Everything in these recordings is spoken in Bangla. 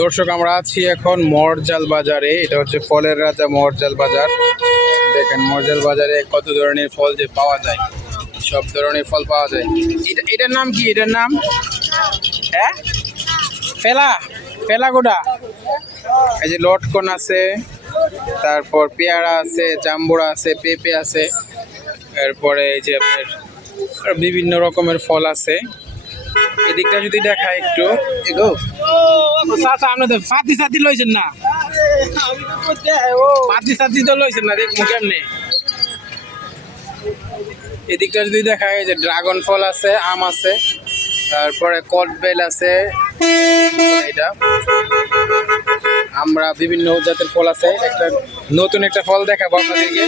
দর্শক আমরা আছি এখন মরজাল বাজারে। এটা হচ্ছে ফলের রাজা মরজাল বাজার। দেখেন মরজাল বাজারে কত ধরনের ফল যে পাওয়া যায়, সব ধরনের ফল পাওয়া যায়। এটার নাম কি? এটার নাম হ্যাঁ ফেলা ফেলাগোডা। এই যে লটকন আছে, তারপর পেয়ারা আছে, জাম্বুরা আছে, পেঁপে আছে, এরপরে এই যে আপনার বিভিন্ন রকমের ফল আছে। এদিকটা যদি দেখায় একটু এগো চাচা, আপনাদের ফাতি সাতি লইছেন না? ফাতি সাতি তো লইছেন না, দেখুন কেমনে। এদিকটা যদি দেখায় যে ড্রাগন ফল আছে, আম আছে, তারপরে কটবেল আছে, এটা আমরা বিভিন্ন জাতের ফল আছে। একটা নতুন একটা ফল দেখাবো আপনাদেরকে।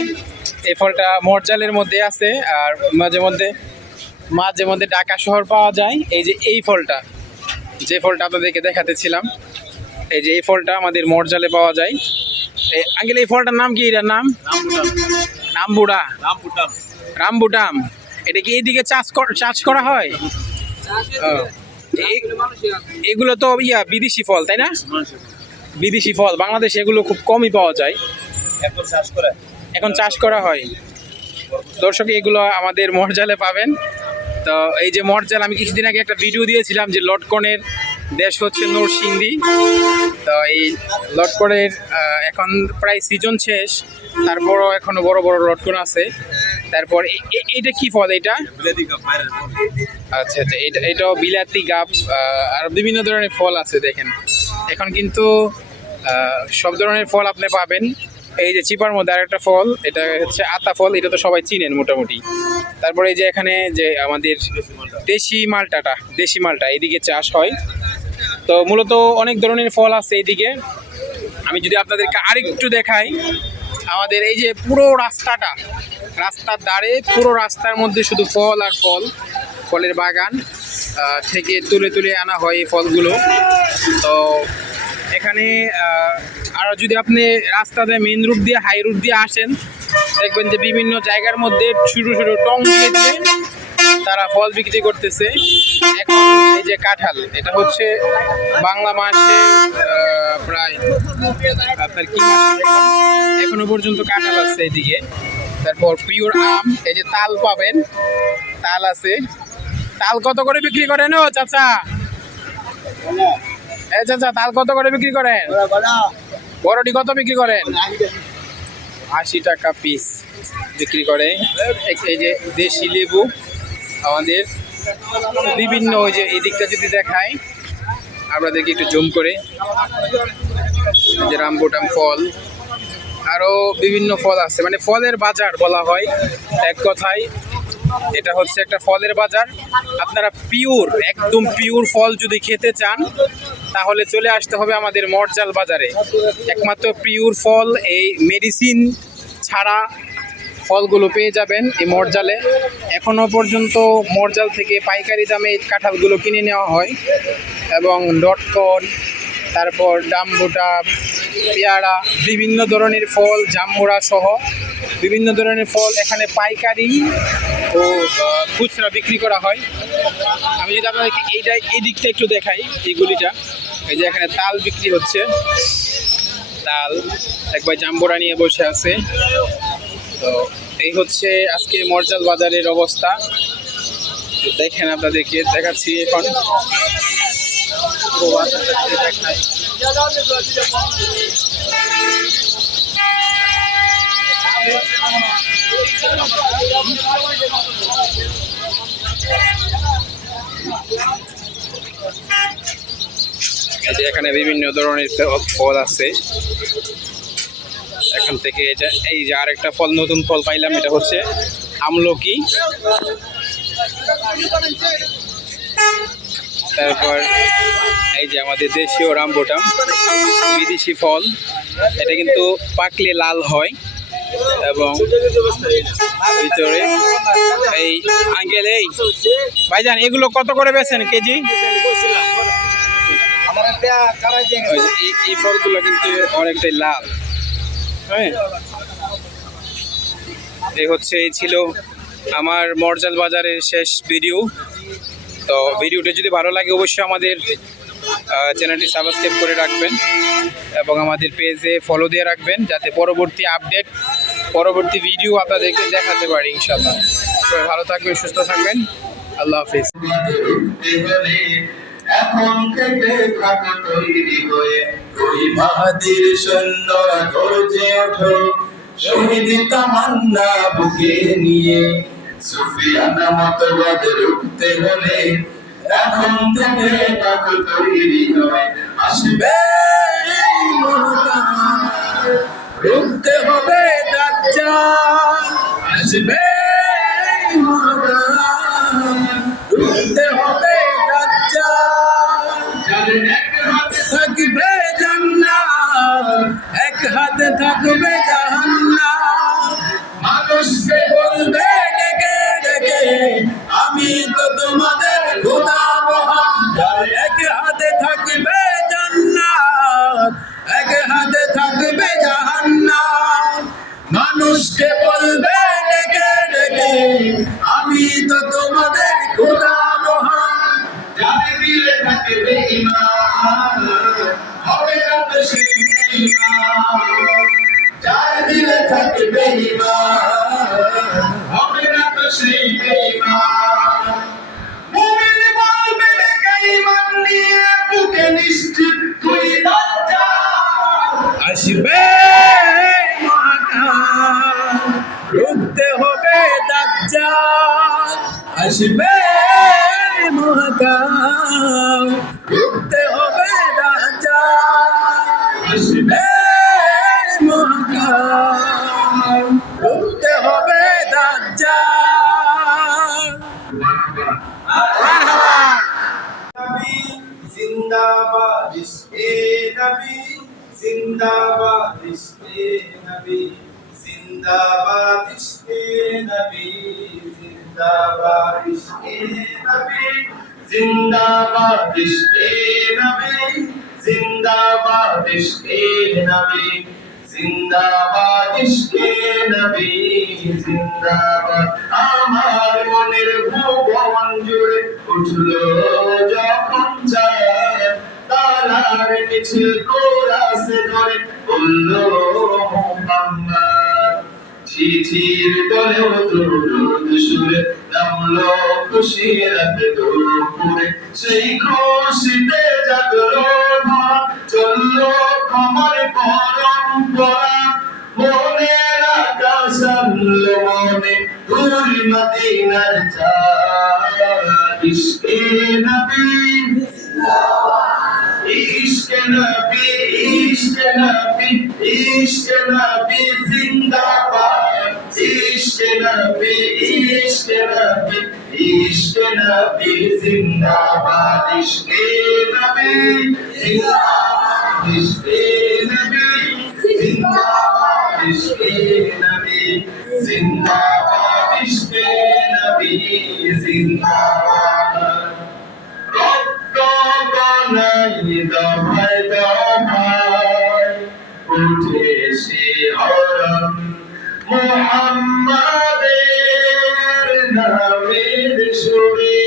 এই ফলটা মরজালের মধ্যে আছে, আর মাঝে মধ্যে ঢাকা শহর পাওয়া যায়। এই যে এই ফলটা, যে ফলটা আপনাদেরকে দেখাতেছিলাম, এই যে এই ফলটা আমাদের মরজালে পাওয়া যায়। আঙ্কেল এই ফলটার নাম কি? এটার নাম রামবুড়া, রামবুটাম। এটা কি এইদিকে চাষ করা হয়? এগুলো তো বিদেশি ফল, তাই না? বিদেশি ফল বাংলাদেশে এগুলো খুব কমই পাওয়া যায়। এখন চাষ করা হয়। দর্শক এগুলো আমাদের মরজালে পাবেন। তো এই যে মরজাল, আমি কিছুদিন আগে একটা ভিডিও দিয়েছিলাম যে লটকনের দেশ হচ্ছে নরসিংদী। তো এই লটকনের এখন প্রায় সিজন শেষ, তারপরও এখনো বড় বড় লটকন আছে। তারপর এটা কি ফল? এটা আচ্ছা আচ্ছা, এটাও বিলাতি গাব। আর বিভিন্ন ধরনের ফল আছে দেখেন। এখন কিন্তু সব ধরনের ফল আপনি পাবেন। এই যে চিপার মধ্যে আরেকটা ফল, এটা হচ্ছে আতা ফল, এটা তো সবাই চিনেন মোটামুটি। তারপরে এই যে এখানে যে আমাদের দেশি মালটা এইদিকে চাষ হয়। তো মূলত অনেক ধরনের ফল আছে এইদিকে। আমি যদি আপনাদেরকে আরেকটু দেখাই, আমাদের এই যে পুরো রাস্তার ধারে, পুরো রাস্তার মধ্যে শুধু ফল আর ফল, ফলের বাগান থেকে তুলে আনা হয় এই ফলগুলো। তো এখানে আর যদি আপনি রাস্তাতে মেন রুট দিয়ে, হাই রুট দিয়ে আসেন, দেখবেন যে বিভিন্ন জায়গার মধ্যে ছোটো ছোটো টং দিয়ে তারা ফল বিক্রি করতেছে। এখন এই যে কাঁঠাল, এটা হচ্ছে বাংলা মাসে প্রায় আপনার কি মাস, এখনো পর্যন্ত কাঁঠাল আছে এদিকে। তারপর পিওর আম, এই যে তাল পাবেন, তাল আছে। তাল কত করে বিক্রি করেন ও চাচা? এই চাচা তাল কত করে বিক্রি করেন? বড়টি কত বিক্রি করেন? 80 টাকা পিস বিক্রি করে। এই যে দেশি লেবু আমাদের বিভিন্ন, ওই যে এই দিকটা যদি দেখায় আপনাদেরকে একটু জুম করে, যে রামবুটাম ফল, আরও বিভিন্ন ফল আছে। মানে ফলের বাজার বলা হয় এক কথায়। এটা হচ্ছে একটা ফলের বাজার। আপনারা একদম পিওর ফল যদি খেতে চান, তাহলে চলে আসতে হবে আমাদের মরজাল বাজারে। একমাত্র পিওর ফল, এই মেডিসিন ছাড়া ফলগুলো পেয়ে যাবেন এই মরজালে। এখনও পর্যন্ত মরজাল থেকে পাইকারি দামে এই কাঁঠালগুলো কিনে নেওয়া হয়, এবং লটকন, তারপর ডাম্বুটা, পেয়ারা, বিভিন্ন ধরনের ফল, জাম্বুরা সহ বিভিন্ন ধরনের ফল এখানে পাইকারি ও খুচরা বিক্রি করা হয়। আমি যদি আপনাদেরকে এই দিকটা একটু দেখাই, এইগুলিটা, এই যে এখানে তাল বিক্রি হচ্ছে, তাল একবার জাম্বুরা নিয়ে বসে আছে। তো এই হচ্ছে আজকে মরজাল বাজারের অবস্থা। দেখেন আপনাদেরকে দেখাচ্ছি এখন দেখাই। এখানে বিভিন্ন ধরনের ফল আছে। এখান থেকে এই যে আরেকটা ফল, নতুন ফল পাইলাম, এটা হচ্ছে আমলকি। তারপর এই যে আমাদের দেশীয় রামবুটাম, বিদেশি ফল। এটা কিন্তু পাকলে লাল হয়, এবং ভিতরে এই আঙ্কেল, এই ভাইজান এগুলো কত করে বেচেন কেজি? এই ফলগুলো কিন্তু অনেকটাই লাল। হ্যাঁ, এই ছিল আমার মরজাল বাজারের শেষ ভিডিও। তো ভিডিওটা যদি ভালো লাগে অবশ্যই আমাদের চ্যানেলটি সাবস্ক্রাইব করে রাখবেন এবং আমাদের পেজে ফলো দিয়ে রাখবেন, যাতে পরবর্তী আপডেট, পরবর্তী ভিডিও আপনাদেরকে দেখাতে পারি ইনশাআল্লাহ। সবাই ভালো থাকবেন, সুস্থ থাকবেন। আল্লাহ হাফিজ। এখন থেকে থাকো তৈরি হয়ে, ওই মাহাদির সৈন্যরা গর্জে ওঠো, শহীদ তামান্না বুকে নিয়ে। সুফিয়ানা মতবাদ রুখতে হলে এখন থেকে থাকো তৈরি হয়ে, আসবে রুখতে হবে দাজ্জাল, আসবে রুখতে হবে থাকবে জান্নাত, এক হাতে থাকবে জাহান্নাম। মানুষকে বলবে ডেকে ডেকে, আমি তো তোমাদের খোদা মহান। এক হাতে থাকবে জান্নাত, এক হাতে থাকবে জাহান্নাম। মানুষকে বলবে ডেকে ডেকে, আমি তো তোমাদের খোদা মহান। যার দিলে থাকবে ঈমান, হবে না তো সেই ঈমান। যার দিলে থাকবে ঈমান, হবে না তো সেই ঈমান। মুমিন বলবে ডেকে ঈমান নিয়ে, বুকে নিশ্চিত তুই দাজ্জাল আসবে মহাকাল, রুখতে হবে দাজ্জাল, আসবে মহাকাল, রুখতে হবে দাজ্জাল, আসবে মহাকাল, রুখতে হবে দাজ্জাল। মারহাবা। নবী জিন্দাবাদ, ইশকে নবী জিন্দাবাদ, ইশকে নবী জিন্দাবাদ, ইশকে নবী জিন্দাবাদ, ইশকে নবী জিন্দাবাদ, ইশকে নবী জিন্দাবাদ, ইশকে নবী জিন্দাবাদ, ইশকে নবী জিন্দাবাদ। আমার মনের ভুবন জুড়ে উঠলো যখন চাঁদ, তারার মিছিল কোরাসে ধরে বললো মুহাম্মদ। চিঠির দলেও দরুদ সুরে নামলো খুশির রাতে দুপুরে, সেই খুশিতে জাগলো ধরা, চললো কমর পরম্পরা। মনের আকাশ আনলো মনে দূর মদিনার চাঁদ, ইশকে নবী ইশকে নবী, ইশকে নবী, ইশকে নবী জিন্দাবাদ, ইশকে নবী, ইশকে নবী, ইশকে নবী জিন্দাবাদ, ইশকে নবী জিন্দাবাদ, ইশকে নবী জিন্দাবাদ, ইশকে নবী জিন্দাবাদ, ইশকে নবী জিন্দাবাদ। দফায় দফায় উঠেছে হরণ মুহাম্মাদের নামের সুরে,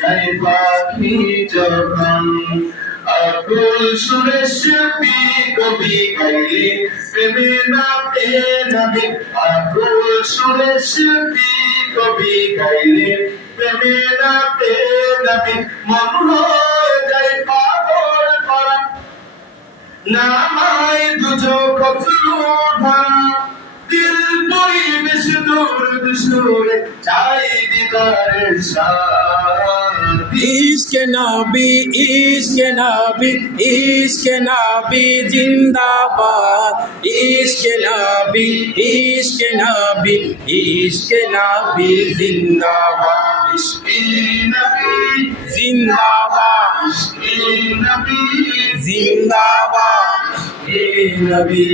গায়ে পাখি যখন আকুল সুরে শিল্পী কবি গাইলে প্রেমে নাতে যাবে। আকুল সুরে শিল্পী কবি গাইলে প্রেমে নাতে যাবে। মন হয়ে যায় পাগল করা, নামায় দুচোখ ধরা, দিল পরিবেশ দূর সুরে চাই দিদারের শান্তি। ইশকে নবী, ইশকে নবী, ইশকে নবী জিন্দাবাদ, ইশকে নবী, ইশকে নবী, ইশকে নবী জিন্দাবাদ, ইশকে নবী জিন্দাবাদ, ইশকে নবী জিন্দাবাদ, নবী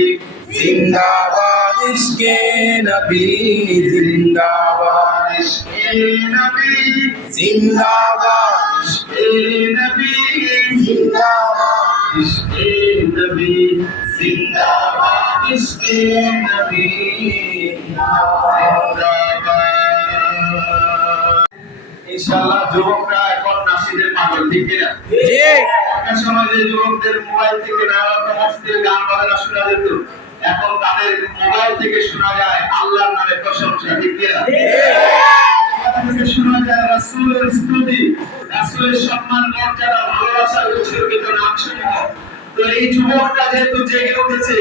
জিন্দাবাদ, ইশকে নবী জিন্দাবাদ, ইশকে নবী জিন্দাবাদ, ইশকে নবী জিন্দাবাদ, ইশকে নবী জিন্দাবাদ, ইশকে নবী জিন্দাবাদ। ইনশাআল্লাহ যুবকরা এখন নাসির মাসিদের পাগল, ঠিক কিনা? জি একটা সময় যে যুবকদের মোবাইল থেকে নানা রকম অশ্লীল গান বাজনা শোনা যেত, এখন তাদের মোবাইল থেকে শোনা যায় আল্লাহর নামে প্রশংসা, ঠিক কিনা? থেকে শোনা যায় রাসূলের স্তুতি, রাসূলের সম্মান, মর্যাদা, ভালোবাসা উৎসর্গিত নামসমূহ। তো এই যুবকটা যেহেতু জেগে উঠেছে,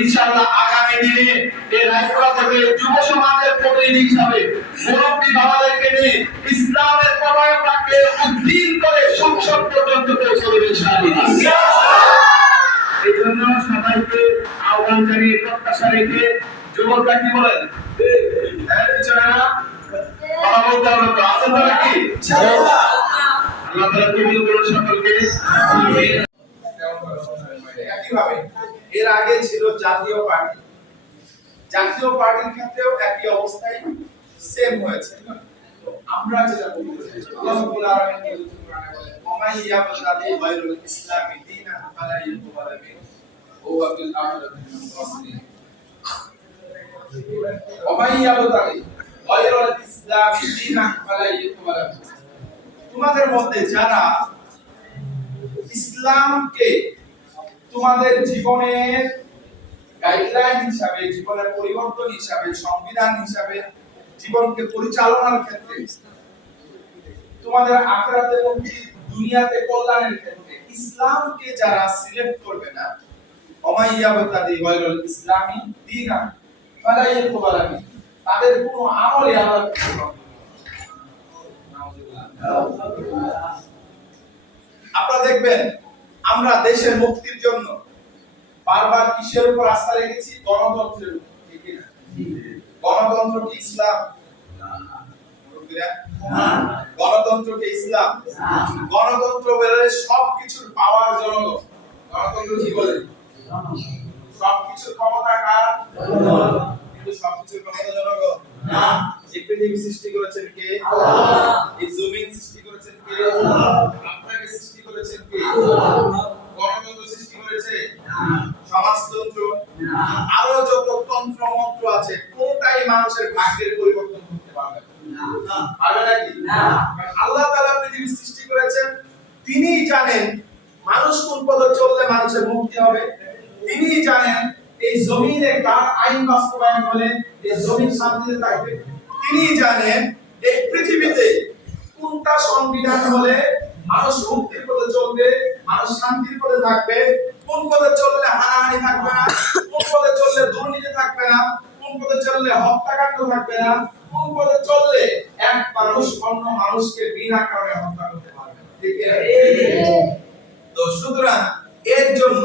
ইনশাআল্লাহ আগামী দিনে এই রায়পুরা থেকে যুব সমাজের প্রতিনিধি হিসাবে মুরব্বী বাবাদেরকে নিয়ে ইসলামের পতাকাকে উদ্দিন করে সংসদ পর্যন্ত পৌঁছে দেবে ইনশাআল্লাহ। এই জন্য সবাইকে আহ্বান জানিয়ে প্রত্যাশা রেখে যুবকরা কি বলেন? হ্যাঁ বিচারা কথা বলতে হবে তো, আছেন তো নাকি? আল্লাহ তাআলা কবুল করুন সকলকে, আমিন। একইভাবে এর আগে ছিল জাতীয় পার্টি, জাতীয় পার্টির ক্ষেত্রেও একই অবস্থায় সেম হয়েছে। তো আমরা যেটা বলতে চাই, আল্লাহ রাব্বুল আলামিন বলেছেন কোরআনে বলেন, ওমাই ইয়াবতাগি গায়রুল ইসলামি দীনান ফালা ইউকবাল মিনহু ওয়া ফিল আখিরাতি মিনাল খাসিরিন। ওমাই ইয়াবতাগি গায়রুল ইসলামি দীনান ফালা ইউকবাল মিনহু। তোমাদের মধ্যে যারা ইসলামকে তোমাদের জীবনের গাইডলাইন হিসাবে, জীবনের পরিবর্তন হিসাবে, সংবিধান হিসাবে, জীবনকে পরিচালনার ক্ষেত্রে, তোমাদের আখিরাতে মুক্তি, দুনিয়াতে কল্যাণের ক্ষেত্রে ইসলামকে যারা সিলেক্ট করবে না, ওমাইয়াবতাদি গায়রুল ইসলামি দীনান ফালা ইউকবাল মিনহু, তাদের কোনো আমলে আল্লাহ আপনারা দেখবেন আমরা দেশের মুক্তির জন্য বারবার কিসের উপর আস্থা রেখেছি? গণতন্ত্রের উপর, ঠিক কি না? গণতন্ত্র কি ইসলাম? গণতন্ত্র কি ইসলাম? গণতন্ত্র বলে সবকিছুর পাওয়ার জনগণ। গণতন্ত্র কি বলে? সবকিছুর ক্ষমতা কার? কিন্তু সবকিছুর ক্ষমতা জনগণ না। এই পৃথিবী সৃষ্টি করেছেন কে? আল্লাহ। এই জমিন সৃষ্টি করেছেন কে? আল্লাহ। আপনাকে সৃষ্টি করেছেন কে? আল্লাহ। গণতন্ত্র সৃষ্টি করেছে না। সমাজতন্ত্র না। আরো যত তন্ত্র মন্ত্র আছে কোনটাই মানুষের ভাগ্যের পরিবর্তন করতে পারবে না। পারবে নাকি? না। আল্লাহ তাআলা পৃথিবী সৃষ্টি করেছেন, তিনিই জানেন মানুষ কোন পথে চললে মানুষের মুক্তি হবে। তিনিই জানেন এই জমিনে কার আইন বাস্তবায়ন হলে এই জমিন শান্তিতে থাকবে। তিনিই জানেন এই পৃথিবীতে কোনটা সংবিধান হলে মানুষ মুক্তির পথে চলবে, মানুষ শান্তির পথে থাকবে, কোন পথে চললে হানাহানি থাকবে না, কোন পথে চললে দুর্নীতি থাকবে না, কোন পথে চললে হত্যাকাণ্ড থাকবে না, কোন পথে চললে এক মানুষ অন্য মানুষকে বিনা কারণে হত্যা করতে পারবে না। ঠিক আছে? তো সুতরাং এর জন্য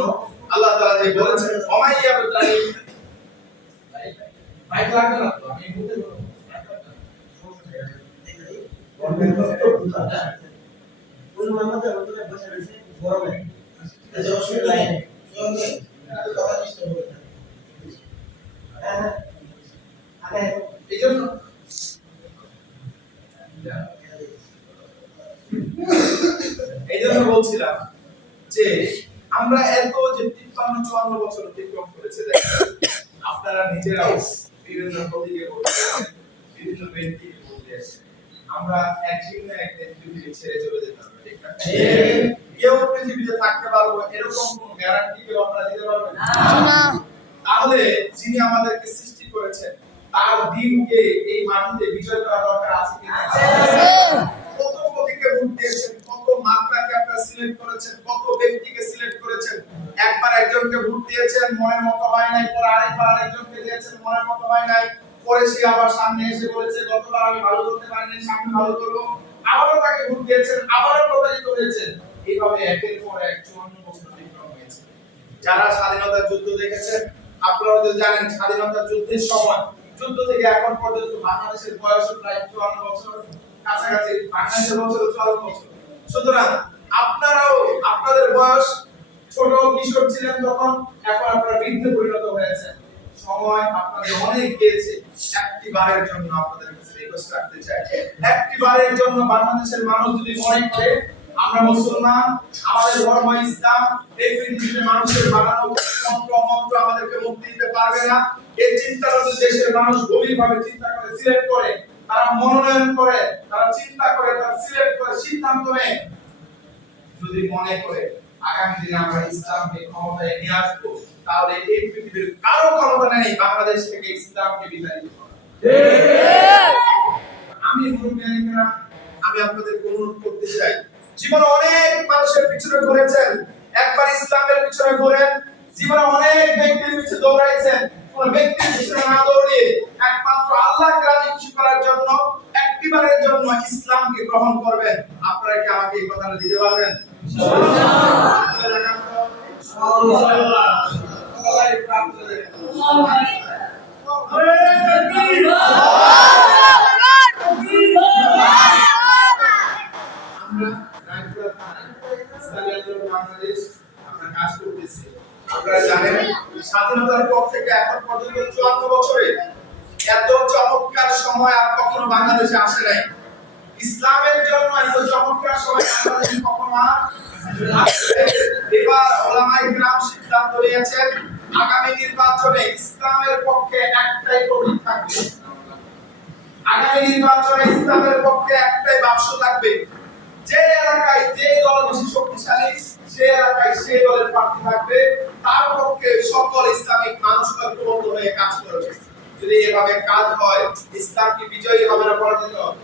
আল্লাহ তাআলা যে বলেছেন ওমাইয়াবতাগি মাইক লাগবে না তো, আমি বলতে পারবো। এই জন্য বলছিলাম যে আমরা এত যে 53-54 বছর অতিক্রম করেছে, আপনারা নিজেরাও বিভিন্ন প্রতীকে বলছেন, বিভিন্ন ব্যক্তিকে বলছেন, আমরা একদিন না একদিন পৃথিবী ছেড়ে চলে যেতে হবে, ঠিক না? কেউ পৃথিবীতে থাকতে পারবো এরকম কোনো গ্যারান্টি কেউ আপনারা দিতে পারবেন না। তাহলে যিনি আমাদেরকে সৃষ্টি করেছেন তার দিনকে এই মাটিতে বিজয় করা দরকার আছে কি না? কত প্রতীকে ভোট দিয়েছেন, কত মাত্রাকে আপনারা সিলেক্ট করেছেন, কত ব্যক্তিকে সিলেক্ট করেছেন। একবার একজনকে ভোট দিয়েছেন, মনের মতো হয় নাই, পরে আরেকবার আরেকজনকে দিয়েছেন, মনের মতো হয় নাই, পরে সে আবার সামনে এসে বলেছে গতবার আমি ভালো করতে পারিনি, সামনে ভালো করব, আবারও তাকে ভোট দিয়েছেন, আবারও প্রতারিত হয়েছেন। এইভাবে একের পর এক 54 বছর অতিক্রম হয়েছে। যারা স্বাধীনতার যুদ্ধ দেখেছেন আপনারা তো জানেন স্বাধীনতার যুদ্ধের সময় যুদ্ধ থেকে এখন পর্যন্ত বাংলাদেশের বয়স প্রায় 54 বছর কাছাকাছি, বাংলাদেশের বছর 54 বছর। সুতরাং আপনারাও আপনাদের বয়স ছোট কিশোর ছিলেন তখন, এখন আপনারা বৃদ্ধ পরিণত হয়েছেন। সময় আপনাদের অনেক গিয়েছে। একটি বারের জন্য আপনাদের কাছে রিকোয়েস্ট রাখতে চাই, একটি বারের জন্য বাংলাদেশের মানুষ যদি মনে করে আমরা মুসলমান, আমাদের ধর্ম ইসলাম, এই পৃথিবীতে মানুষের বানানো তন্ত্র মন্ত্র আমাদেরকে মুক্তি দিতে পারবে না, এই চিন্তাটা যদি দেশের মানুষ গভীরভাবে চিন্তা করে, সিলেক্ট করে, তারা মনোনয়ন করে, তারা চিন্তা করে, তারা সিলেক্ট করে, সিদ্ধান্ত নেয়, যদি মনে করে আগামী দিনে আমরা ইসলামকে ক্ষমতায় নিয়ে আসবো, তাহলে এই পৃথিবীর কারো ক্ষমতা নেই বাংলাদেশ থেকে ইসলামকে বিতাড়িত করা। আমি মুরব্বিয়ানিরা, আমি আপনাদের অনুরোধ করতে চাই, জীবনে অনেক মানুষের পিছনে ঘুরেছেন, একবার ইসলামের পিছনে ঘুরেন। জীবনে অনেক ব্যক্তির পিছনে দৌড়াইছেন, কোন ব্যক্তির পিছনে না দৌড়িয়ে একমাত্র আল্লাহকে রাজি খুশি করার জন্য, একটিবারের জন্য ইসলামকে গ্রহণ করবেন। আপনারা কি আমাকে এই কথাটা দিতে পারবেন? সবাই প্রার্থনা আমরা রায়পুরা থানায় ইসলামী আন্দোলন বাংলাদেশ আমরা কাজ করতেছি। আপনারা জানেন স্বাধীনতার পর থেকে এখন পর্যন্ত 54 বছরে এত চমৎকার সময় আর কখনো বাংলাদেশে আসে নাই। ইসলামের জন্য এত চমৎকার সময় বাংলাদেশে কখনো আসে। এবার ওলামায়ে কিরাম সিদ্ধান্ত নিয়েছেন আগামী নির্বাচনে ইসলামের পক্ষে একটাই প্রতীক থাকবে। আগামী নির্বাচনে ইসলামের পক্ষে একটাই বাক্স থাকবে। যে এলাকায় যে দল বেশি শক্তিশালী, সেই এলাকায় সেই দলের প্রার্থী থাকবে, তার পক্ষে সকল ইসলামিক মানুষ ঐক্যবদ্ধ হয়ে কাজ করবে। যদি এভাবে কাজ হয়, ইসলাম কি বিজয়ী হবে না পরাজিত হবে?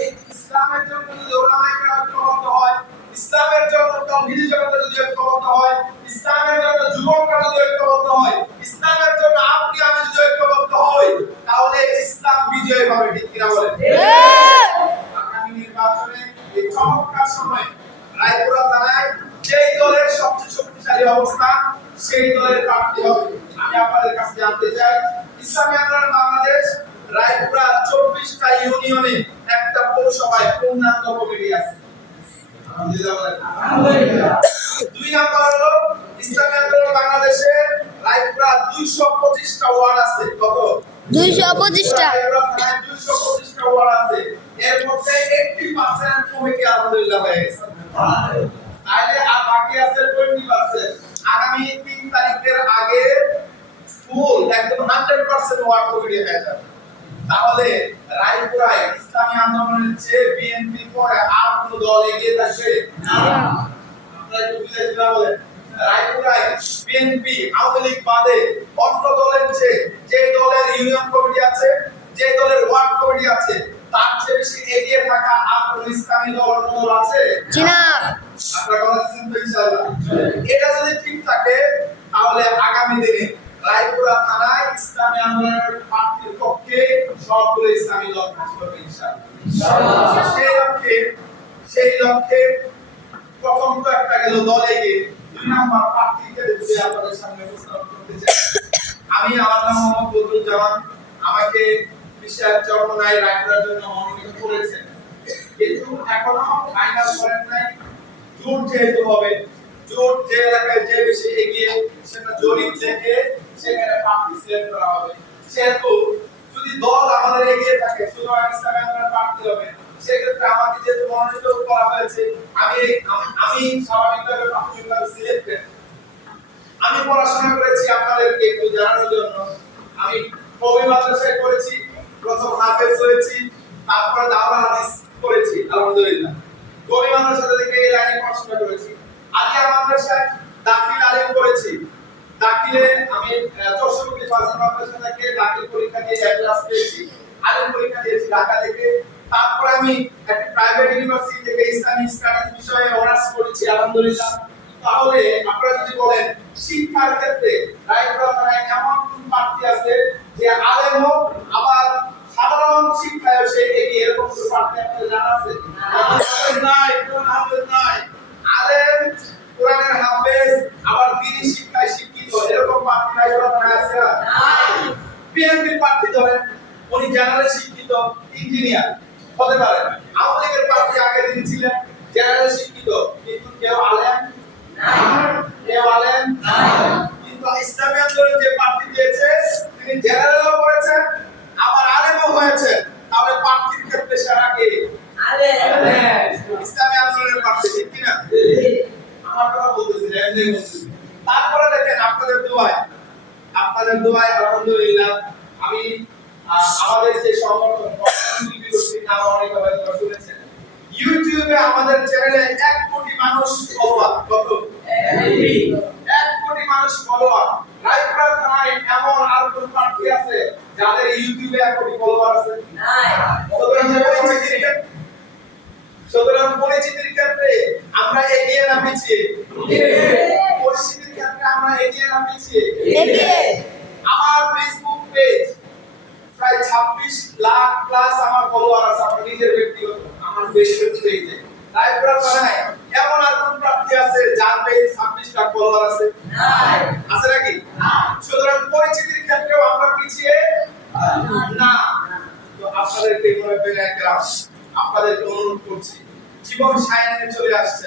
এই ইসলামের জন্য যদি ওলামায়ে কেরাম ঐক্যবদ্ধ হয়, ইসলামের জন্য তাওহীদি জগৎ যদি ঐক্যবদ্ধ হয়, ইসলামের জন্য যুবকরা যদি ঐক্যবদ্ধ হয়, ইসলামের জন্য আপনি আমি যদি ঐক্যবদ্ধ হই, তাহলে ইসলাম বিজয়ী হবে। ঠিক কিনা বলেন? আগামী নির্বাচনে এই চমৎকার সময় রায়পুরা থানায় যেই দলের সবচেয়ে শক্তিশালী অবস্থান, সেই দলের প্রার্থী হবে। আমি আপনাদের কাছে জানতে চাই, ইসলামী আন্দোলন বাংলাদেশ রায়পুরা 24টা ইউনিয়নে একটা পৌরসভায় পূর্ণাঙ্গ কমিটি আছে। আলহামদুলিল্লাহ। 2 নাম্বার হলো ইসলামী আন্দোলন বাংলাদেশে রায়পুরা 225টা ওয়ার্ড আছে। কত? 225টা। রায়পুরা থানায় 225টা ওয়ার্ড আছে। এর মধ্যে 80% কমিটি আলহামদুলিল্লাহ হয়ে গেছে। তাহলে আর বাকি আছে 20%। আগামী 3 তারিখের আগে ফুল একদম 100% ওয়ার্ড কমিটি হয়ে যাবে। তাহলে রায়পুরায় ইসলামী আন্দোলনের চেয়ে বিএনপি পরে আর কোন দল এগিয়ে থাকবে না। আপনারা একটু বুঝাইছিলাম বলেন, রায়পুরায় বিএনপি আওয়ামী লীগ বাদে অন্য দলের চেয়ে, যে দলের ইউনিয়ন কমিটি আছে, যে দলের ওয়ার্ড কমিটি আছে, তার চেয়ে বেশি এগিয়ে থাকা আর কোন ইসলামী দল অন্য দল আছে? জি না। আপনারা কথা শুনছেন তো ইনশাআল্লাহ? এটা যদি ঠিক থাকে, তাহলে আগামী দিনে রায়পুরা থানায় ইসলামী আন্দোলনের প্রার্থীর পক্ষে সবগুলো ইসলামী দল কাজ করবে ইনশাআল্লাহ। সেই লক্ষ্যে প্রথম তো একটা গেল দলে গিয়ে, 2 নাম্বার প্রার্থীকে যদি আপনাদের সামনে উপস্থাপন করতে চাই। আমি আমার নাম মোহাম্মদ বদরুজ্জামান। আমাকে বিশেষ চরমনায় রায়পুরার জন্য মনোনীত করেছেন, কিন্তু এখনো ফাইনাল করেন নাই। জোট যেহেতু হবে, জোট যে এলাকায় যে বেশি এগিয়ে, সেটা জরিপ দেখে সেখানে প্রার্থী সিলেক্ট করা হবে। সেহেতু যদি দল আমাদের এগিয়ে থাকে, সুতরাং ইসলামী আন্দোলনের প্রার্থী হবে। সেক্ষেত্রে আমাকে যেহেতু মনোনীত করা হয়েছে, আমি স্বাভাবিকভাবে প্রাথমিকভাবে সিলেক্টেড। আমি পড়াশোনা করেছি আপনাদেরকে একটু জানানোর জন্য। আমি কওমি মাদ্রাসায় করেছি, প্রথম হাফেজ হয়েছি, তারপরে দাওরাত হাদিস করেছি আলহামদুলিল্লাহ। কওমি মাদ্রাসা থেকে এই লাইনে পড়াশোনা করেছি। আলিয়া মাদ্রাসায় দাখিল আলিম করেছি। দাখিলে আমি 64 ফাজিল মাদ্রাসা থেকে দাখিল পরীক্ষা দিয়ে এ ক্লাস পেয়েছি। আলিম পরীক্ষা দিয়েছি ঢাকা থেকে। তারপর আমি একটা প্রাইভেট ইউনিভার্সিটি থেকে ইসলামিক স্টাডিজ বিষয়ে অনার্স করেছি আলহামদুলিল্লাহ। তাহলে আপনারা যদি বলেন শিক্ষার ক্ষেত্রে রায়পুরা থানায় এমন কোন প্রার্থী আছে যে আলেম হোক, আবার সাধারণ শিক্ষায় সে এগিয়ে, এরকম কোন প্রার্থী আপনাদের জানা আছে? নাই, কোন হাফেজ নাই। আলেম, কোরআনের হাফেজ, আবার দ্বীনি শিক্ষায় শিক্ষিত, এরকম প্রার্থী রায়পুরা থানায় আছে না? বিএনপি প্রার্থী ধরেন, উনি জেনারেল শিক্ষিত, ইঞ্জিনিয়ার হতে পারেন। আওয়ামী লীগের প্রার্থী আগে তিনি ছিলেন জেনারেল শিক্ষিত, কিন্তু কেউ আলেম কিন্তু ইসলামী আন্দোলন যে প্রার্থী দিয়েছে, তিনি জেনারেলও করেছেন, আবার আলেমও হয়েছেন। তাহলে প্রার্থীর ক্ষেত্রে সেরা কে? আলেম। ইসলামী আন্দোলনের প্রার্থী, ঠিক কিনা? আমার কথা বলতেছি, এমনি বলতেছি। তারপরে দেখেন আপনাদের দোয়ায় আলহামদুলিল্লাহ আমি আমাদের যে সংগঠন নাম অনেক শুনেছেন, ইউটিউবে আমাদের চ্যানেলে 1 কোটি মানুষ ফলোয়ার। কত? 1 কোটি মানুষ ফলোয়ার। রায়পুরা থানায় এমন আর কোন প্রার্থী আছে যাদের ইউটিউবে 1 কোটি ফলোয়ার আছে? নাই। সুতরাং পরিচিতির ক্ষেত্রে আমরা এগিয়ে না পিছিয়ে? পরিচিতির ক্ষেত্রে আমরা এগিয়ে না পিছিয়ে? আমার ফেসবুক পেজ প্রায় 26 লাখ প্লাস আমার ফলোয়ার আছে। আমার নিজের ব্যক্তিগত আমার ফেসবুক পেজে রায়পুরা থানায় এমন আর কোন প্রার্থী আছে যার পেজ 26 লাখ ফলোয়ার আছে? নাই। আছে নাকি? না। সুতরাং পরিচিতির ক্ষেত্রেও আমরা পিছিয়ে না। তো আপনাদেরকে মনে করে একটা আপনাদেরকে অনুরোধ করছি, জীবন সায়নে চলে আসছে।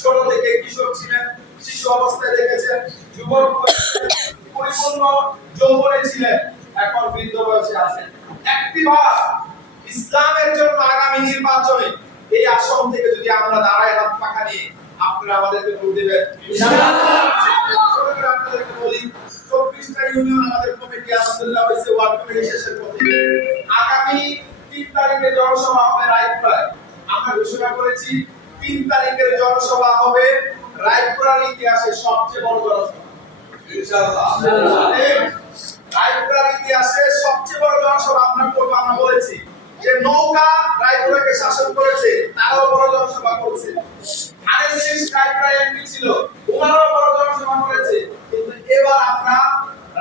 ছোট থেকে কিশোর ছিলেন, শিশু অবস্থায় দেখেছেন, যুবক পরিপূর্ণ যৌবনে ছিলেন, এখন বৃদ্ধ বয়সে আছেন। একটিবার ইসলামের জন্য আগামী নির্বাচনে এই আসন থেকে যদি আমরা দাঁড়ায় হাত পাখা নিয়ে, আপনারা আমাদেরকে ভোট দেবেন ইনশাআল্লাহ। আপনাদেরকে বলি 24টা ইউনিয়ন আমাদের কমিটি আলহামদুলিল্লাহ হয়েছে, ওয়ার্ড কমিটি শেষের পথে। আগামী 3 তারিখে জনসভা হবে রায়পুরায়। আমরা ঘোষণা করেছি 3 তারিখের জনসভা হবে রায়পুরার ইতিহাসে সবচেয়ে বড় জনসভা ইনশাআল্লাহ। রায়পুরার ইতিহাসে সবচেয়ে বড় জনসভা আমরা করব। আমরা বলেছি যে নৌকা রায়পুরাকে শাসন করেছে, তারাও বড় জনসভা করেছে। আরএসএস রায়পুরা এমপি ছিল, ওনারাও বড় জনসভা করেছে। কিন্তু এবার আমরা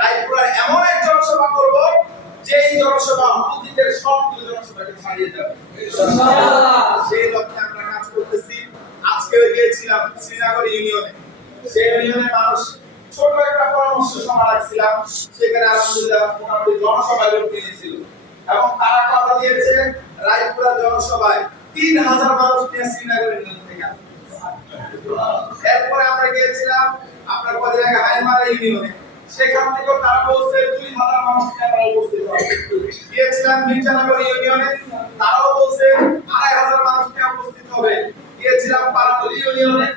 রায়পুরার এমন এক জনসভা করব যেই জনসভা অতীতের সবগুলো জনসভাকে ছাড়িয়ে যাবে ইনশাআল্লাহ। সেই লক্ষ্যে আমরা কাজ করতেছি। আজকে গিয়েছিলাম শ্রীনগর ইউনিয়নে। সেই ইউনিয়নের মানুষ ছোট একটা পরামর্শ সভা রাখছিলাম, সেখানে আলহামদুলিল্লাহ মোটামুটি জনসভায় লোক নিয়েছিল এবং তারা কথা দিয়েছে রায়পুরা জনসভায় 3000 মানুষ নিয়ে শ্রীনগর ইউনিয়ন থেকে আসবে। এরপরে আমরা গিয়েছিলাম আপনার কদিন আগে হাইমারা ইউনিয়নে, সেখান থেকে তারা বলছে 2000 মানুষ নিয়ে আমরা উপস্থিত হবে। গিয়েছিলাম মির্জানগর ইউনিয়নে, তারাও বলছে 2500 মানুষ নিয়ে উপস্থিত হবে। গিয়েছিলাম পারাতলি ইউনিয়নে,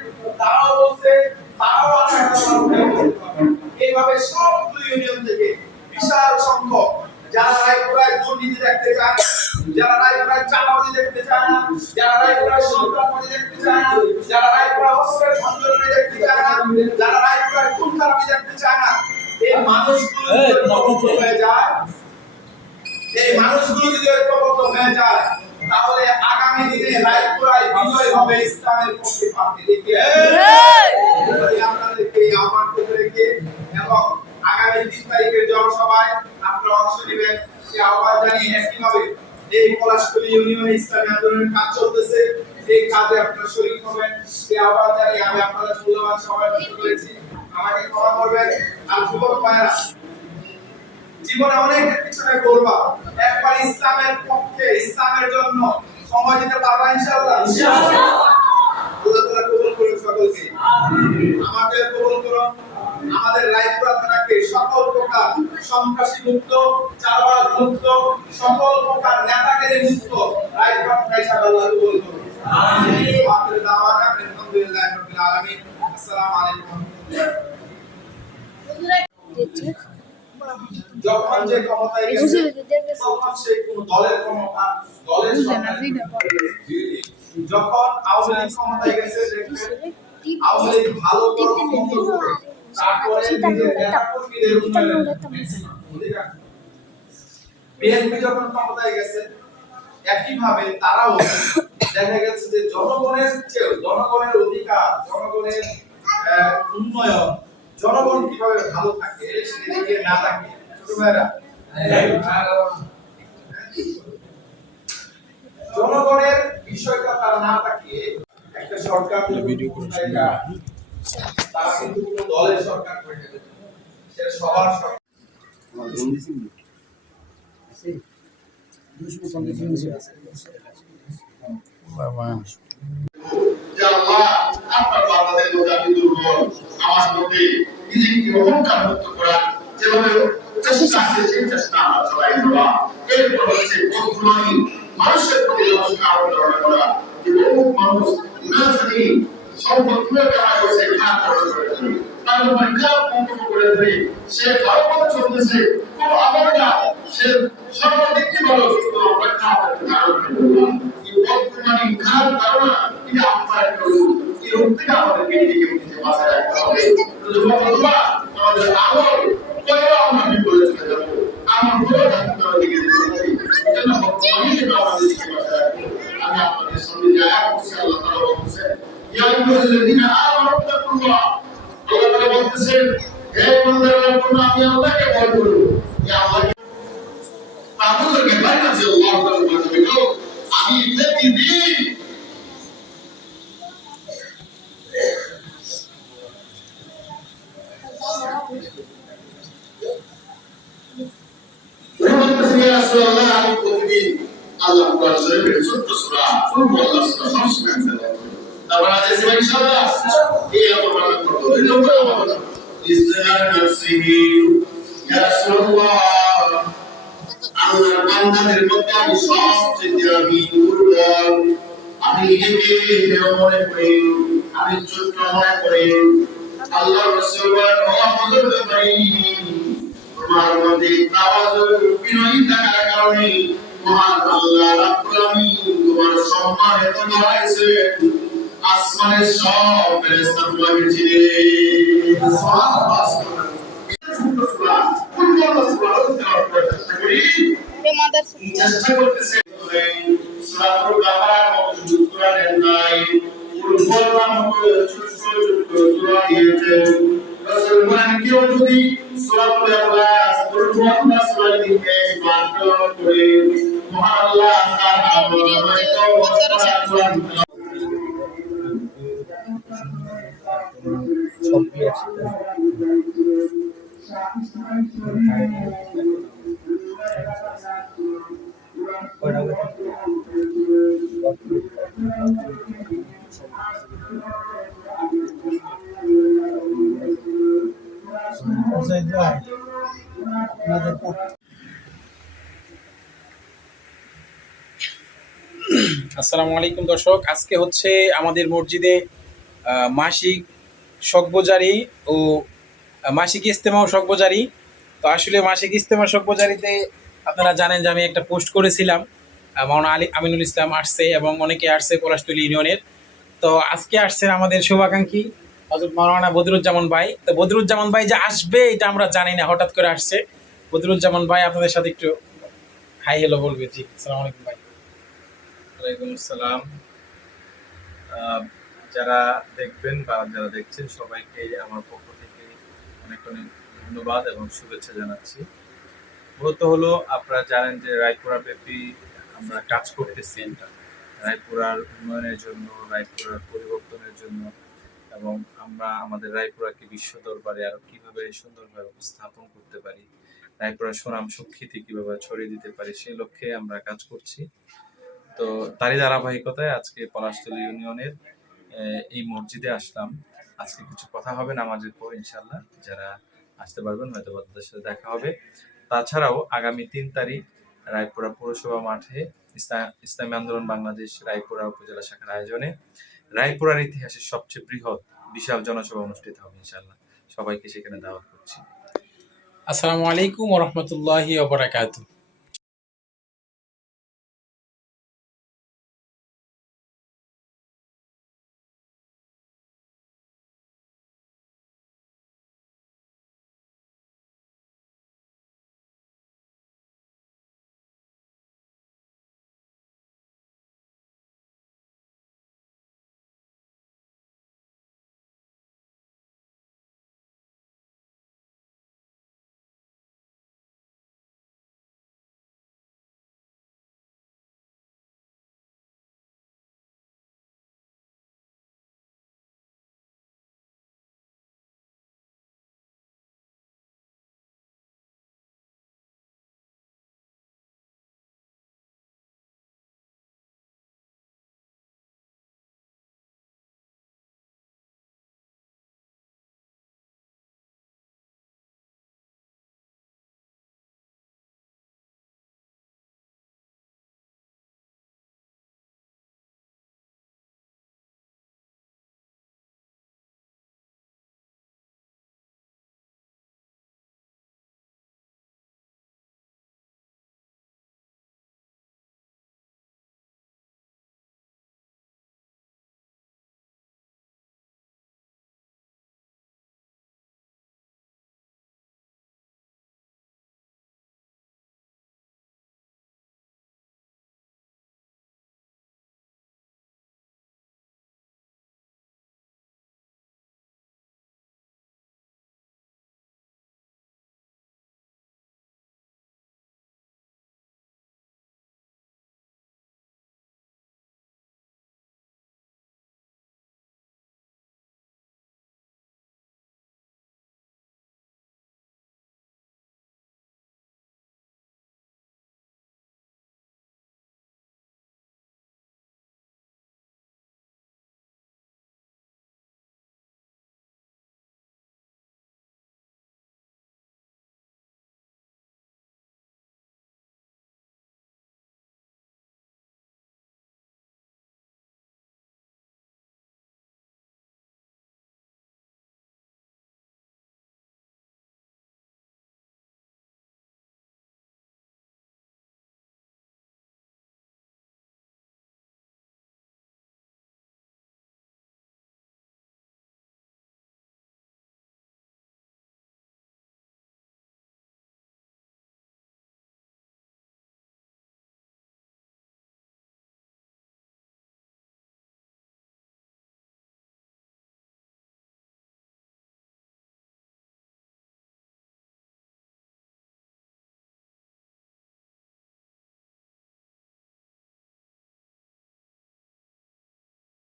তারাও বলছে তারাও 2500 মানুষ নিয়ে উপস্থিত হবে। এইভাবে সবগুলো ইউনিয়ন থেকে বিশাল সংখ্যক যারা রায়পুরায় দুর্নীতি দেখতে চায়, যারা রায়পুরায় চাঁদাবাজি দেখতে চায় না, যারা রায়পুরায় সন্ত্রাসবাদী দেখতে চায় না, যারা রায়পুরায় অস্ত্রের সঞ্চালনে দেখতে চায় না, যারা রায়পুরায় খুন খারাপি দেখতে চায় না, এই মানুষগুলো যদি ঐক্যবদ্ধ হয়ে যায়, এই মানুষগুলো যদি ঐক্যবদ্ধ হয়ে যায়, তাহলে আগামী দিনে রায়পুরায় বিজয় হবে ইসলামের পক্ষে প্রার্থী। আপনাদেরকে আহ্বান করে রেখে এবং আগামী 3 তারিখের জনসভায় আপনারা অংশ নেবেন সে আহ্বান জানিয়ে একইভাবে এই পলাশতলী ইউনিয়নে ইসলামী আন্দোলনের কাজ চলতেছে, এই কাজে আপনারা শরীক হবেন সে আহ্বান জানিয়ে আমি আপনাদের মূল্যবান সময় নষ্ট করেছি, আমাকে ক্ষমা করবেন। আর যুবক ভাইরা, জীবনে অনেক পিছনে ঘুরবা, একবার ইসলামের পক্ষে ইসলামের জন্য সময় দিতে পারবা ইনশাআল্লাহ। ইনশাআল্লাহ আল্লাহ তাআলা কবুল করুন সকলকে, আমাদের কবুল করুন। আমাদের রায়পুরা থানাকে সকল প্রকার সন্ত্রাসী মুক্ত, চাঁদাবাজ মুক্ত, সকল প্রকার নেতাগিরি মুক্ত রায়পুরা থানায় আল্লাহ কবুল করুন। আমিন। আখির দাওয়ানা আলহামদুলিল্লাহি রাব্বিল আলামিন। আসসালামু আলাইকুম। যখন যে ক্ষমতায় গেছে তখন সে কোন দলের ক্ষমতা, দলের যখন আওয়ামী লীগ ক্ষমতায় গেছে দেখবেন আওয়ামী লীগ ভালো মন্দ করে তারপরে নিজের নেতাকর্মীদের উন্নয়নে বিএনপি যখন ক্ষমতায় গেছে একইভাবে তারাও দেখা গেছে যে জনগণের চেয়ে জনগণের অধিকার, জনগণের উন্নয়ন, জনগণ কিভাবে ভালো থাকে সেদিকে না থাকে ছোট ভাইরা জনগণের বিষয়টা তারা না তাকিয়ে একটা সরকার ভিডিও করে তারা কিন্তু কোনো দলের সরকার করে দেবে, সেটা সবার সরকার। আপনার বাংলাদেশ জাতি দুর্বল, আমার মধ্যে নিজেকে অহংকার মুক্ত করার যেভাবে চেষ্টা আছে সেই চেষ্টা আমরা চালাই দেওয়া। এরপর হচ্ছে বন্ধুমানি মানুষের প্রতি নমস্কার অবতারণা করা, যে বহু মানুষ না জানি সম্পদ কামাই করছে, খারাপ করেছে, তার উপরে খারাপ মন্তব্য করে ধরে সে ভালো পথে চলতেছে, কোনো আমল না, সে সর্বদিক কি ভালো, কিন্তু আমরা খারাপ বন্ধুমানি খারাপ আপনার ধারণা এটা আপনার একটা রূপ, এই রূপ থেকে আমাদেরকে নিজেকে নিজে বাঁচায় রাখতে হবে। আমাদের আমল কয়েও আমরা বিপদে চলে যাবো, আমল করে ডাক্তার দিকে যেতে হবে। এজন্য বর্তমানে সেটা আমাদের দিকে বাঁচায় রাখবো। আমি আপনাদের সামনে যে আয়াত করছি, আল্লাহ তাআলা বলছেন, ইয়া আইয়ুহাল্লাযীনা আমানু তাকুল্লাহ, আল্লাহ তাআলা বলতেছেন, হে বান্দারা তোমরা আমি আল্লাহকে ভয় করো। ইয়া আল্লাহকে তাদেরকে বাইরে যে আল্লাহ তাআলা বলতে গো, আমি প্রতিদিন আমি প্রতিদিন আল্লাহ কোরআন শরীফের 14 সূরা আল্লাহ সূরা সংস্কৃত তারপর আছে ইনশাআল্লাহ এই আমরা করব এই নম্বর আমরা ইস্তেগার নফসিহি ইয়া রাসূলুল্লাহ আল্লাহর বান্দাদের মধ্যে আমি সবচেয়ে আমি দুর্বল, আমি নিজেকে মনে করি, আমি ছোট মনে করি। আল্লাহ রাসূল বলেন, ও বুজুর্গ ভাই, তোমার মধ্যে তাওয়াজুল বিনয়ী থাকার কারণে মহান আল্লাহ রাব্বুল আলামিন তোমার সম্মান এত বাড়াইছেন, আসমানের সব ফেরেশতা তোমাকে চিনে। সুবহানাল্লাহ। চেষ্টা করতেছে সূরাতুল বাকারার মতো সূরা নাই, কুরআনের মতো ছোট ছোট সূরা দিয়েছে। রাসূল বলেন, কেউ যদি সূরাতুল ইখলাস কুরআনের সূরা দিকে পাঠ করে মহান আল্লাহ তার আসসালামু আলাইকুম দর্শক, আজকে হচ্ছে আমাদের মসজিদে মাসিক শকবজারি ও মাসিক ইজতেমা ও শকবজারি। তো আসলে মাসিক ইজতেমা শকবজারিতে আপনারা জানেন যে আমি একটা পোস্ট করেছিলাম, মাওলানা আমিনুল ইসলাম আসছে এবং অনেকে আসছে পলাশতলী ইউনিয়নের। তো আজকে আসছেন আমাদের শুভাকাঙ্ক্ষী হযরত মাওলানা বদরুজ্জামান ভাই। তো বদরুজ্জামান ভাই যে আসবে এটা আমরা জানি না, হঠাৎ করে আসছে। বদরুজ্জামান ভাই আপনাদের সাথে একটু হাই হ্যালো বলবে। জি, আসসালামু আলাইকুম ভাই। ওয়ালাইকুম আসসালাম। যারা দেখবেন বা যারা দেখছেন সবাইকে আমার পক্ষ থেকে অনেক অনেক ধন্যবাদ এবং শুভেচ্ছা জানাচ্ছি। মূলত হলো আপনারা জানেন যে রায়পুরা ব্যাপী আমরা কাজ করতেছি রায়পুরার উন্নয়নের জন্য, রায়পুরার পরিবর্তনের জন্য, এবং আমরা আমাদের রায়পুরাকে বিশ্ব দরবারে আরো কিভাবে সুন্দরভাবে উপস্থাপন করতে পারি, রায়পুরার সুনাম সুখ্যাতি কিভাবে ছড়িয়ে দিতে পারি, সেই লক্ষ্যে আমরা কাজ করছি। তো তারই ধারাবাহিকতায় আজকে পলাশতলী ইউনিয়নের এই মসজিদে আসলাম। আজকে কিছু কথা হবে নামাজের পর ইনশাল্লাহ, যারা আসতে পারবেন হয়তো তাদের সাথে দেখা হবে। তাছাড়াও আগামী 3 তারিখ রায়পুরা পৌরসভা মাঠে ইসলামী আন্দোলন বাংলাদেশ রায়পুরা উপজেলা শাখার আয়োজনে রায়পুরার ইতিহাসের সবচেয়ে বৃহৎ বিশাল জনসভা অনুষ্ঠিত হবে ইনশাল্লাহ। সবাইকে সেখানে দাওয়াত করছি। আসসালামু আলাইকুম ওয়া রাহমাতুল্লাহি ওয়া বারাকাতুহু।